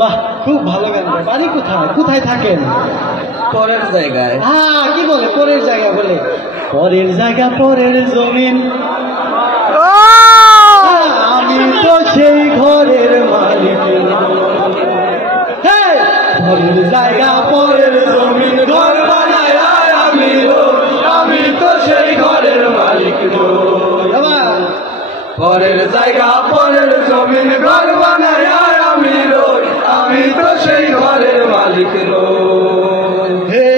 বাহ, খুব ভালো গান। বাড়ি কোথায়? কোথায় থাকেন? পরের জায়গায়। হ্যাঁ, কি বলে পরের জায়গা? বলে পরের জায়গা পরের জমিন, আমি তো সেই ঘরের মালিক। পরের জায়গা পরের জমিন, ঘর বানায় আমি তো সেই ঘরের মালিক। পরের জায়গা পরের জমিন, ঘর বানায় আমি তো সেই ঘরের মালিক। হে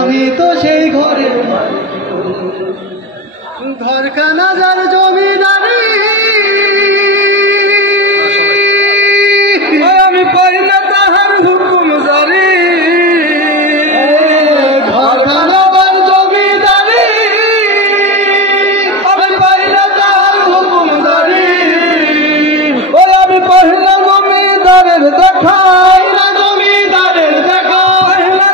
আমি তো সেই ঘরের মালিক। ঘরখানা যার জমিদারি, আমি পাই না তাহার হুকুম জারি। ঘরখানা যার জমিদারি, আমি পাই না তাহার হুকুম জারি। আমি পাই না জমিদারের দেখা, জমিদারের দেখা,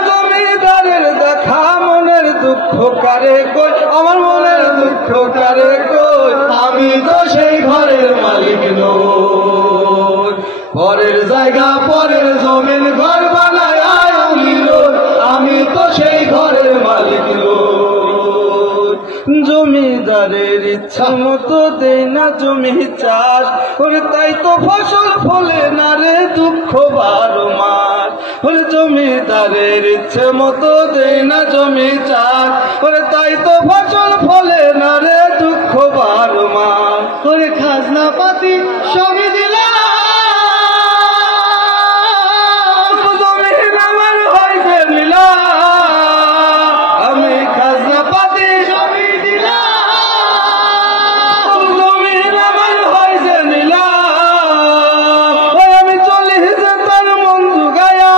জমিদারের দেখা। মনের দুঃখ কারে কই, আমার মনের দুঃখ কারে কই, আমি তো সেই ঘরের মালিক নই। পরের জায়গা পরের জমিন, ঘর বানায় আমি তো সেই ঘরের মালিক নই। জমিদারের ইচ্ছা মতো দেই না জমি চাষ, ওরে তাই তো ফসল ফলে না রে দুঃখ 12 মাস। ওরে জমিদারের ইচ্ছে মতো দেই না জমি চাষ, ওরে তাই তো ফসল ফলে না রে দুঃখ 12 মাস। ওরে খাজনা পাতি সবই দিলাম, জমিন আমার হয়েছে নীলা, আমি খাজনা পাতি সবই দিলাম, জমিন আমার হয়েছে নীলা। আমি চলি যে তার মন জুগায়া,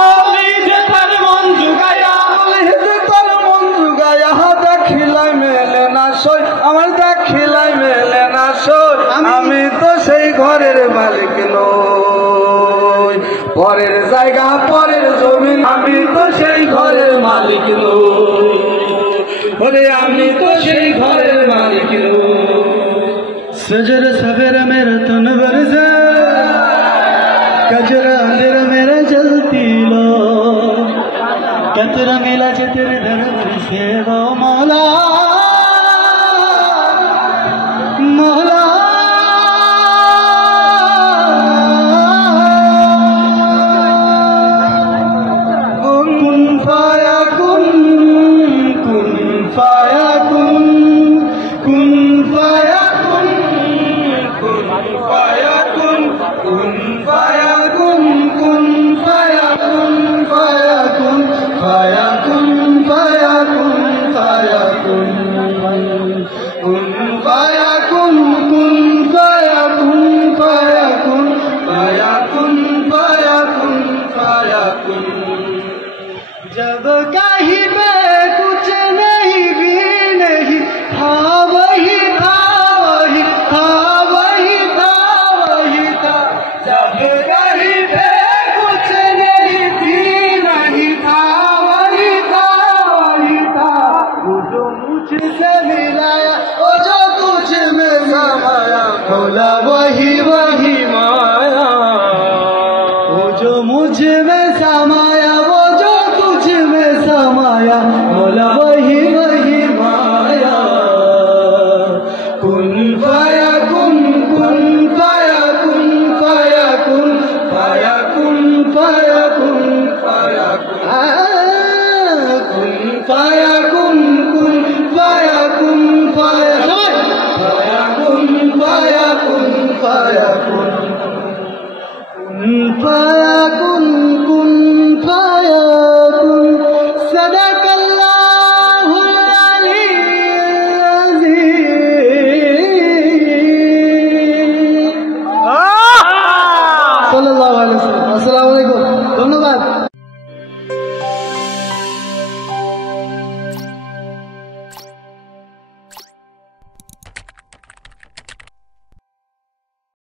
তার মন জুগাইয়া, চলি যে তার মন জুগায়া। দেখিলাই মেলে না সই, আমার দেখিলাই মেলে না সই, আমি তো সেই ঘরের মালিক নই। পরের জায়গা পরের জমিন, আমি তো সেই ঘরের মালিক নই। ওরে আমি তো সেই ঘরের মালিক নই। सजर सवेर मेरा तन बरसा, कचरा अंधेरा मेरा जलती लो, कचरा मिला जे तेरे दरबार से वो मौला, मौला। कुन फाया कुन, कुन फाया कुन, कुन फाया जब कहीं पे कुछ नहीं भी नहीं था, वही था, वही था, वही था, वही था। जब कहीं पे कुछ नहीं भी नहीं था, वही था, वही था। वो जो मुझसे मिलाया, वो जो तुझ में समाया, बोला वही वही माया। वो जो मुझ में समाया, वो जो तुझ में समाया, बोला वही वही माया। कुन फाया कुन, कुन फाया कुन, फाया कुन, फाया कुन, फाया कुन, फाया कुन, कुन फाया कुन, कुन फाया कुन, फाया कुन, फाया कुन, फाया कुन, कुन फाया कुन, कुन फाया कुन। सदकल्लाहुल अलीयुल अज़ीम। সাল্লাল্লাহু আলাইহি ওয়াসাল্লাম। আসসালামু আলাইকুম, ধন্যবাদ।